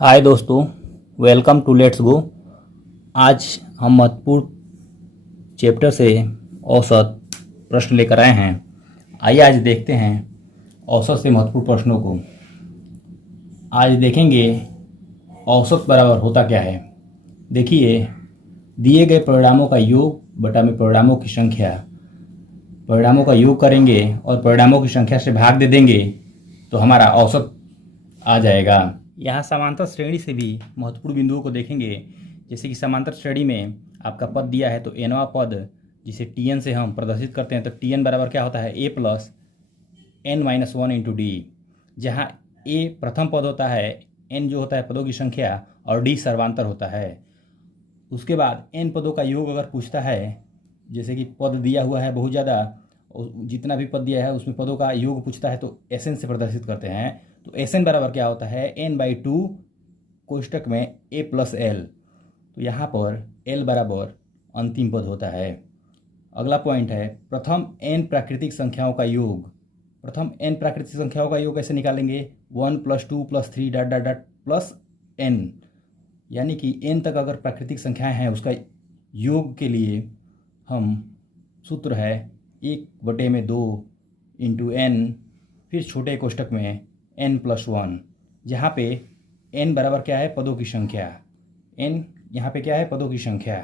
हाय दोस्तों, welcome to let's go. आज हम महत्वपूर्ण चैप्टर से औसत प्रश्न लेकर आए हैं। आइए आज देखते हैं औसत से महत्वपूर्ण प्रश्नों को। आज देखेंगे औसत बराबर होता क्या है। देखिए, दिए गए परिणामों का योग बटा में परिणामों की संख्या, परिणामों का योग करेंगे और परिणामों की संख्या से भाग दे देंगे तो हमारा औसत आ जाएगा। यहाँ समांतर श्रेणी से भी महत्वपूर्ण बिंदुओं को देखेंगे। जैसे कि समांतर श्रेणी में आपका पद दिया है तो एनवा पद जिसे टी एन से हम प्रदर्शित करते हैं तो टी एन बराबर क्या होता है A plus N minus one into D. जहाँ ए प्रथम पद होता है, एन जो होता है पदों की संख्या और डी सर्वांतर होता है। उसके बाद एन पदों का योग अगर पूछता है, जैसे कि पद दिया हुआ है बहुत ज़्यादा, जितना भी पद दिया है उसमें पदों का योग पूछता है तो एस एन से प्रदर्शित करते हैं। तो एस एन बराबर क्या होता है एन बाई टू कोष्टक में ए प्लस एल। तो यहाँ पर एल बराबर अंतिम पद होता है। अगला पॉइंट है प्रथम एन प्राकृतिक संख्याओं का योग। प्रथम एन प्राकृतिक संख्याओं का योग कैसे निकालेंगे, 1 + 2 + 3 dot dot dot plus N. यानी कि एन तक अगर प्राकृतिक संख्याएं हैं उसका योग के लिए हम सूत्र है 1/2 इंटू एन, फिर छोटे कोष्टक में n + 1, जहाँ पे n बराबर क्या है पदों की संख्या, n यहाँ पे क्या है पदों की संख्या।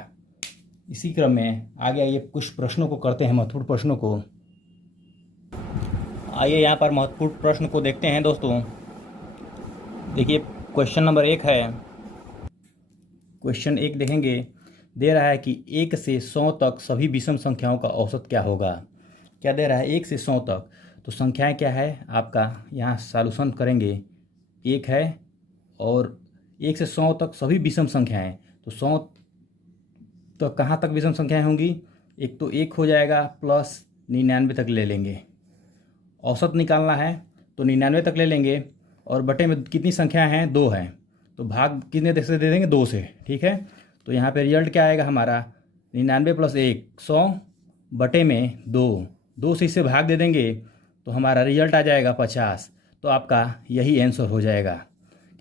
इसी क्रम में आगे आइए कुछ प्रश्नों को करते हैं, महत्वपूर्ण प्रश्नों को। आइए यहाँ पर महत्वपूर्ण प्रश्न को देखते हैं दोस्तों। देखिए क्वेश्चन नंबर 1 है। क्वेश्चन 1 देखेंगे, दे रहा है कि 1 से 100 तक सभी विषम संख्याओं का औसत क्या होगा। क्या दे रहा है 1 से 100 तक, तो संख्याएं क्या है आपका, यहाँ सॉल्यूशन करेंगे 1 है और 1 से 100 तक सभी विषम संख्याएं। तो 100 तक कहाँ तक विषम संख्याएं होंगी, एक तो 1 हो जाएगा प्लस 99 तक ले लेंगे। औसत निकालना है तो 99 तक ले लेंगे और बटे में कितनी संख्याएं हैं, 2 हैं, तो भाग कितने से दे देंगे, 2 से। ठीक है, तो यहाँ पे रिजल्ट क्या आएगा हमारा 99 + 1 100 बटे में 2 से इसे भाग दे देंगे तो हमारा रिजल्ट आ जाएगा 50। तो आपका यही आंसर हो जाएगा।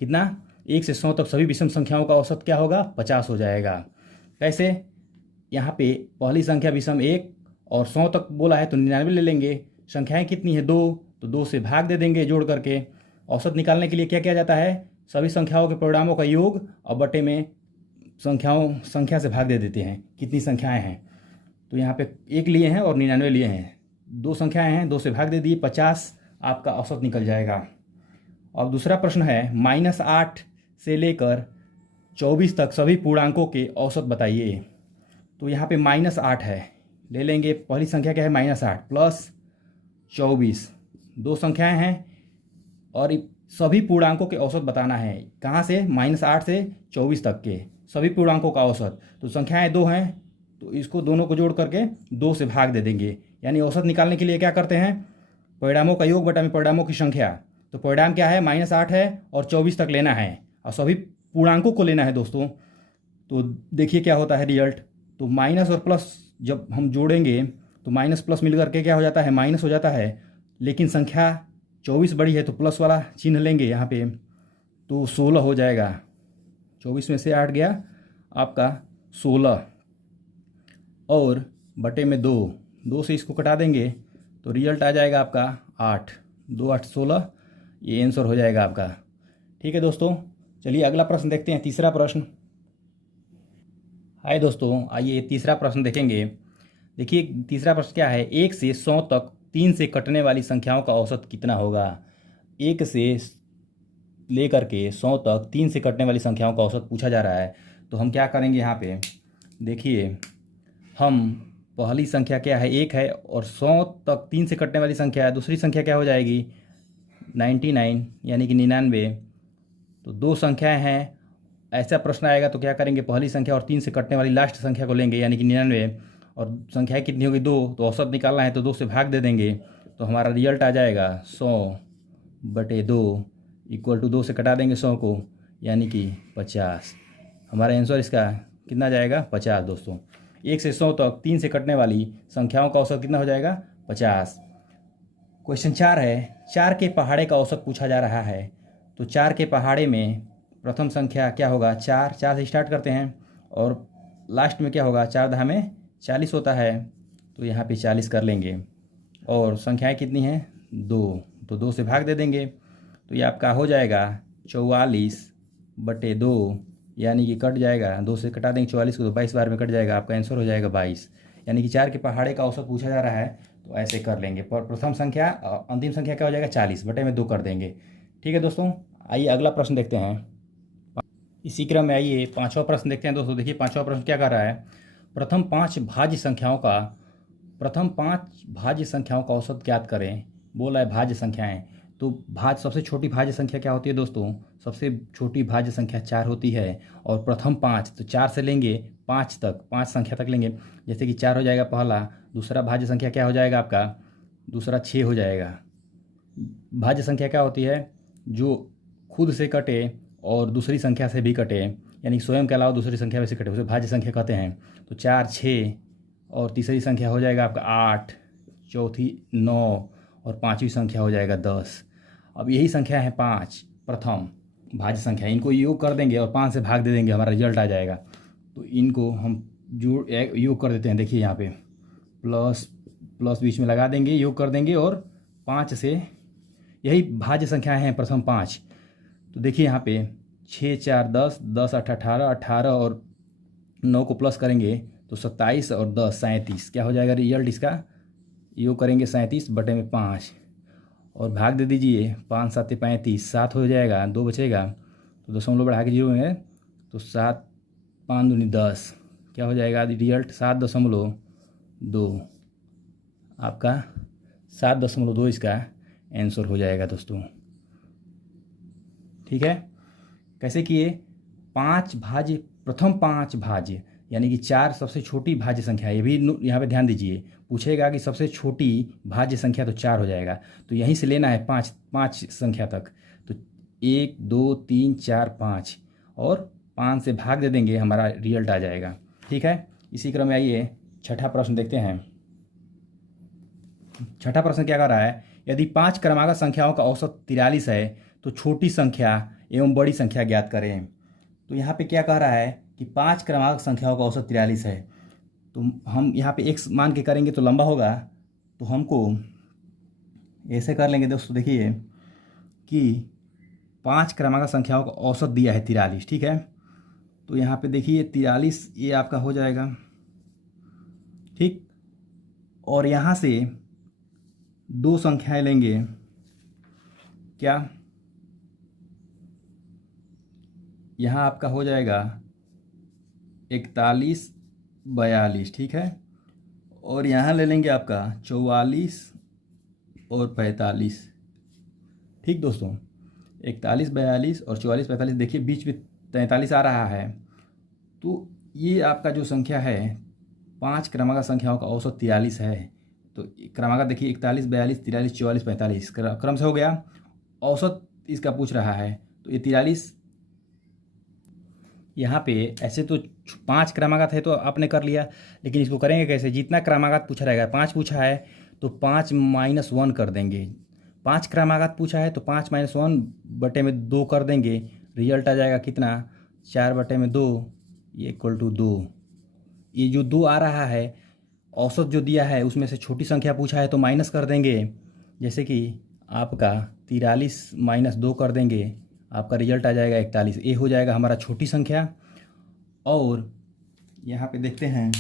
कितना, 1 से 100 तक सभी विषम संख्याओं का औसत क्या होगा, 50 हो जाएगा। कैसे, यहाँ पे पहली संख्या विषम 1 और 100 तक बोला है तो 99 ले लेंगे। संख्याएं कितनी है, 2, तो 2 से भाग दे देंगे जोड़ करके। औसत निकालने के लिए क्या किया जाता है, सभी संख्याओं के परिणामों का योग और बटे में संख्या से भाग दे देते हैं कितनी संख्याएं हैं। तो यहाँ पे 1 लिए हैं और 99 लिए हैं, 2 संख्याएं हैं, 2 से भाग दे दिए, 50 आपका औसत निकल जाएगा। और दूसरा प्रश्न है -8 से लेकर 24 तक सभी पूर्णांकों के औसत बताइए। तो यहाँ पे -8 है, ले लेंगे पहली संख्या क्या है -8 प्लस 24, 2 संख्याएं हैं और सभी पूर्णांकों के औसत बताना है। कहाँ से, -8 से 24 तक के सभी पूर्णांकों का औसत। तो संख्याएं 2 हैं तो इसको दोनों को जोड़ करके 2 से भाग दे देंगे। यानी औसत निकालने के लिए क्या करते हैं, परिणामों का योग बटा में परिणामों की संख्या। तो परिणाम क्या है, -8 है और 24 तक लेना है और सभी पूर्णांकों को लेना है दोस्तों। तो देखिए क्या होता है रिजल्ट, तो माइनस और प्लस जब हम जोड़ेंगे तो माइनस प्लस मिल करके क्या हो जाता है, माइनस हो जाता है। लेकिन संख्या 24 बड़ी है तो प्लस वाला चिन्ह लेंगे यहाँ पे, तो 16 हो जाएगा। 24 में से 8 गया आपका 16 और बटे में 2 से इसको कटा देंगे तो रिजल्ट आ जाएगा आपका 8, 2 8 16, ये आंसर हो जाएगा आपका। ठीक है दोस्तों, चलिए अगला प्रश्न देखते हैं, तीसरा प्रश्न। हाय दोस्तों, आइए तीसरा प्रश्न देखेंगे। देखिए तीसरा प्रश्न क्या है, 1 से 100 तक 3 से कटने वाली संख्याओं का औसत कितना होगा। 1 से लेकर के 100 तक 3 से कटने वाली संख्याओं का औसत पूछा जा रहा है। तो हम क्या करेंगे यहाँ पे, देखिए हम पहली संख्या क्या है 1 है और 100 तक 3 से कटने वाली संख्या है, दूसरी संख्या क्या हो जाएगी 99 यानी कि 99। तो 2 संख्याएं हैं, ऐसा प्रश्न आएगा तो क्या करेंगे, पहली संख्या और 3 से कटने वाली लास्ट संख्या को लेंगे यानी कि 99 और संख्याएं कितनी होगी 2, तो औसत निकालना है तो 2 से भाग दे देंगे तो हमारा रिजल्ट आ जाएगा 100/2 = 2 से कटा देंगे 100 को यानी कि 50। हमारा आंसर इसका कितना जाएगा, 50 दोस्तों। 1 से 100 तक 3 से कटने वाली संख्याओं का औसत कितना हो जाएगा, 50। क्वेश्चन 4 है, 4 के पहाड़े का औसत पूछा जा रहा है। तो 4 के पहाड़े में प्रथम संख्या क्या होगा, 4, 4 से स्टार्ट करते हैं और लास्ट में क्या होगा, 4 दहा में 40 होता है, तो यहाँ पे 40 कर लेंगे। और संख्याएं कितनी हैं, 2, तो 2 से भाग दे देंगे, तो ये आपका हो जाएगा 44/2, यानी कि कट जाएगा, 2 से कटा देंगे 44 को तो 22 बार में कट जाएगा, आपका आंसर हो जाएगा 22। यानी कि 4 के पहाड़े का औसत पूछा जा रहा है, तो ऐसे कर लेंगे। पर प्रथम संख्या अंतिम संख्या क्या हो जाएगा, 40/2 कर देंगे। ठीक है दोस्तों, आइए अगला प्रश्न देखते हैं। इसी क्रम में आइए पांचवा प्रश्न देखते हैं दोस्तों। देखिए पांचवा प्रश्न क्या कर रहा है, प्रथम पांच भाज्य संख्याओं का औसत ज्ञात करें। बोला है भाज्य संख्याएं, तो सबसे छोटी भाज्य संख्या क्या होती है दोस्तों, सबसे छोटी भाज्य संख्या 4 होती है। और प्रथम 5, तो 4 से लेंगे 5 तक, 5 संख्या तक लेंगे। जैसे कि 4 हो जाएगा पहला, दूसरा भाज्य संख्या क्या हो जाएगा आपका, दूसरा 6 हो जाएगा। भाज्य संख्या क्या होती है, जो खुद से कटे और दूसरी संख्या से भी कटे, यानी स्वयं के अलावा दूसरी संख्या में से कटे, उसे भाज्य संख्या कहते हैं। तो 4, 6 और तीसरी संख्या हो जाएगा आपका 8, चौथी 9 और पांचवी संख्या हो जाएगा 10। अब यही संख्या है 5, प्रथम भाज्य संख्या, इनको योग कर देंगे और 5 से भाग दे देंगे, हमारा रिजल्ट आ जाएगा। तो इनको हम योग कर देते हैं। देखिए यहाँ पे प्लस बीच में लगा देंगे, योग कर देंगे और 5 से, यही भाज्य संख्याएँ हैं प्रथम 5। तो देखिए यहाँ पे 6, 4, 10, 10, 8, 18, 18 और 9 को प्लस करेंगे तो 27 और 10 37, क्या हो जाएगा रिजल्ट इसका, योग करेंगे 37/5 और भाग दे दीजिए, 5 7 35, 7 हो जाएगा, 2 बचेगा तो दशमलव बढ़ा के 0 है, तो 7 5 दूनी 10, क्या हो जाएगा रिजल्ट 7.2, आपका 7.2 इसका आंसर हो जाएगा दोस्तों। ठीक है, कैसे किए, प्रथम 5 भाज्य, यानी कि 4 सबसे छोटी भाज्य संख्या, ये भी यहाँ पे ध्यान दीजिए, पूछेगा कि सबसे छोटी भाज्य संख्या तो 4 हो जाएगा, तो यहीं से लेना है 5 संख्या तक। तो 1 2 3 4 5 और 5 से भाग दे देंगे, हमारा रिजल्ट आ जाएगा। ठीक है, इसी क्रम में आइए छठा प्रश्न देखते हैं। छठा प्रश्न क्या कर रहा है, यदि 5 क्रमागत संख्याओं का औसत 43 है तो छोटी संख्या एवं बड़ी संख्या ज्ञात करें। तो यहाँ पे क्या कह रहा है कि 5 क्रमागत संख्याओं का औसत 43 है, तो हम यहाँ पे x मान के करेंगे तो लंबा होगा, तो हमको ऐसे कर लेंगे दोस्तों। देखिए कि 5 क्रमागत संख्याओं का औसत दिया है 43, ठीक है, तो यहाँ पे देखिए 43 ये आपका हो जाएगा, ठीक। और यहाँ से 2 संख्याएं लेंगे, क्या, यहाँ आपका हो जाएगा 41 42, ठीक है, और यहाँ ले लेंगे आपका 44 और 45, ठीक दोस्तों, 41 42 और 44 45। देखिए बीच में 43 आ रहा है, तो ये आपका जो संख्या है 5 क्रमागत संख्याओं का औसत 43 है। तो क्रमागत देखिए 41 42 43 44 45 क्रम से हो गया, औसत इसका पूछ रहा है, तो ये 43 यहाँ पे ऐसे तो 5 क्रमागत है तो आपने कर लिया, लेकिन इसको करेंगे कैसे, जितना क्रमागत पूछा रहेगा, 5 पूछा है तो 5 - 1 कर देंगे, 5 क्रमागत पूछा है तो 5 - 1/2 कर देंगे, रिजल्ट आ जाएगा कितना, 4/2 ये इक्वल टू 2। ये जो 2 आ रहा है औसत जो दिया है उसमें से छोटी संख्या पूछा है तो माइनस कर देंगे, जैसे कि आपका 43 - 2 कर देंगे, आपका रिजल्ट आ जाएगा 41। ये हो जाएगा हमारा छोटी संख्या। और यहाँ पे देखते हैं,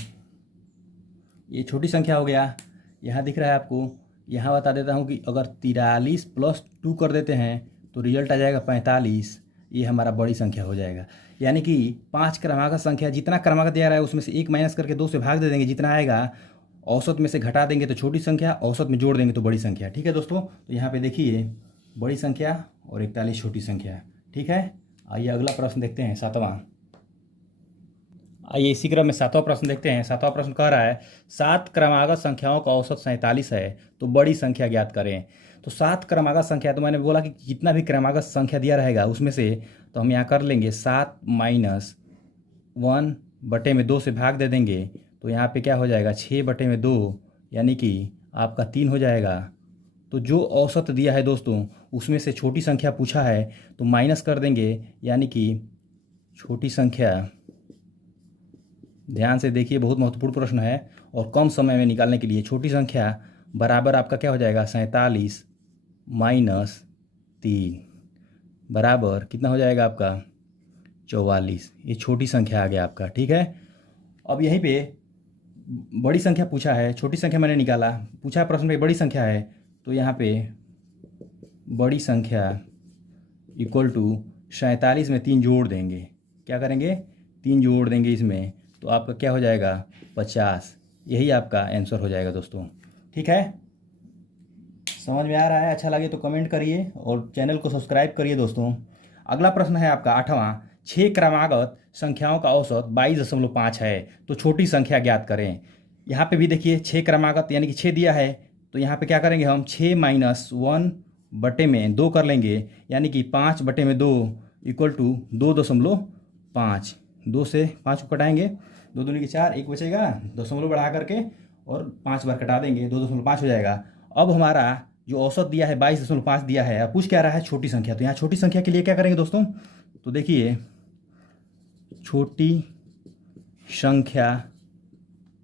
ये छोटी संख्या हो गया, यहाँ दिख रहा है आपको, यहाँ बता देता हूँ कि अगर 43 + 2 कर देते हैं तो रिजल्ट आ जाएगा 45, ये हमारा बड़ी संख्या हो जाएगा। यानी कि 5 क्रमागत संख्या, जितना क्रमागत दिया रहा है उसमें से 1 माइनस करके 2 से भाग दे देंगे, जितना आएगा औसत में से घटा देंगे तो छोटी संख्या, औसत में जोड़ देंगे तो बड़ी संख्या। ठीक है दोस्तों, तो यहाँ पे देखिए बड़ी संख्या और 41 छोटी संख्या। ठीक है, आइए अगला प्रश्न देखते हैं, 7वां। आइए इसी क्रम में 7वां प्रश्न देखते हैं। 7वां प्रश्न कह रहा है 7 क्रमागत संख्याओं का औसत 47 है तो बड़ी संख्या ज्ञात करें। तो 7 क्रमागत संख्या, तो मैंने बोला कि जितना भी क्रमागत संख्या दिया रहेगा उसमें से, तो हम यहाँ कर लेंगे 7 - 1/2 से भाग दे देंगे, तो यहाँ पे क्या हो जाएगा 6/2, यानी कि आपका 3 हो जाएगा। तो जो औसत दिया है दोस्तों उसमें से छोटी संख्या पूछा है तो माइनस कर देंगे, यानी कि छोटी संख्या, ध्यान से देखिए बहुत महत्वपूर्ण प्रश्न है और कम समय में निकालने के लिए, छोटी संख्या बराबर आपका क्या हो जाएगा 47 माइनस 3 बराबर कितना हो जाएगा आपका 44। ये छोटी संख्या आ गया आपका, ठीक है। अब यहीं पे बड़ी संख्या पूछा है, छोटी संख्या मैंने निकाला, पूछा है प्रश्न में बड़ी संख्या है, तो यहाँ पे बड़ी संख्या इक्वल टू 47 में 3 जोड़ देंगे, क्या करेंगे 3 जोड़ देंगे इसमें, तो आपका क्या हो जाएगा 50। यही आपका आंसर हो जाएगा दोस्तों, ठीक है। समझ में आ रहा है? अच्छा लगे तो कमेंट करिए और चैनल को सब्सक्राइब करिए दोस्तों। अगला प्रश्न है आपका 8वां, 6 क्रमागत संख्याओं का औसत 22.5 है, तो छोटी संख्या ज्ञात करें। यहाँ पे भी देखिए 6 क्रमागत यानी कि 6 दिया है, तो यहाँ पे क्या करेंगे हम 6 माइनस 1 बटे में 2 कर लेंगे, यानी कि 5 बटे में 2 इक्वल टू 2.5। 2 से 5 को कटाएंगे, 2 दूनी के 4, 1 बचेगा, दशमलव बढ़ा करके और 5 बार कटा देंगे, 2.5 हो जाएगा। अब हमारा जो औसत दिया है 22.5 दिया है, अब पूछ क्या रहा है छोटी संख्या, तो यहाँ छोटी संख्या के लिए क्या करेंगे दोस्तों, तो देखिए छोटी संख्या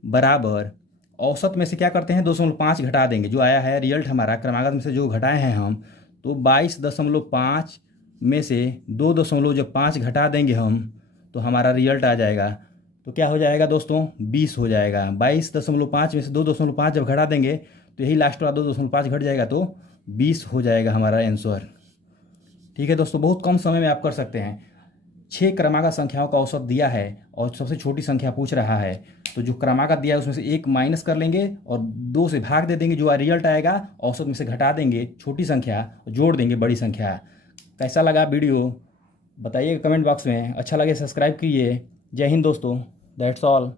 बराबर औसत में से क्या करते हैं 2.5 घटा देंगे, जो आया है रिजल्ट हमारा क्रमागत में से जो घटाए हैं हम, तो 22.5 में से 2.5 घटा देंगे हम, तो हमारा रिजल्ट आ जाएगा, तो क्या हो जाएगा दोस्तों 20 हो जाएगा। 22.5 में से 2.5 जब घटा देंगे तो यही लास्ट वाला 2.5 घट जाएगा, तो 20 हो जाएगा हमारा आंसर, ठीक है दोस्तों। बहुत कम समय में आप कर सकते हैं। 6 क्रमागत संख्याओं का औसत दिया है और सबसे छोटी संख्या पूछ रहा है, तो जो क्रमागत दिया है उसमें से 1 माइनस कर लेंगे और 2 से भाग दे देंगे, जो रिजल्ट आएगा औसत में से घटा देंगे छोटी संख्या, जोड़ देंगे बड़ी संख्या। कैसा लगा वीडियो बताइए कमेंट बॉक्स में, अच्छा लगे सब्सक्राइब कीजिए। जय हिंद दोस्तों, दैट्स ऑल।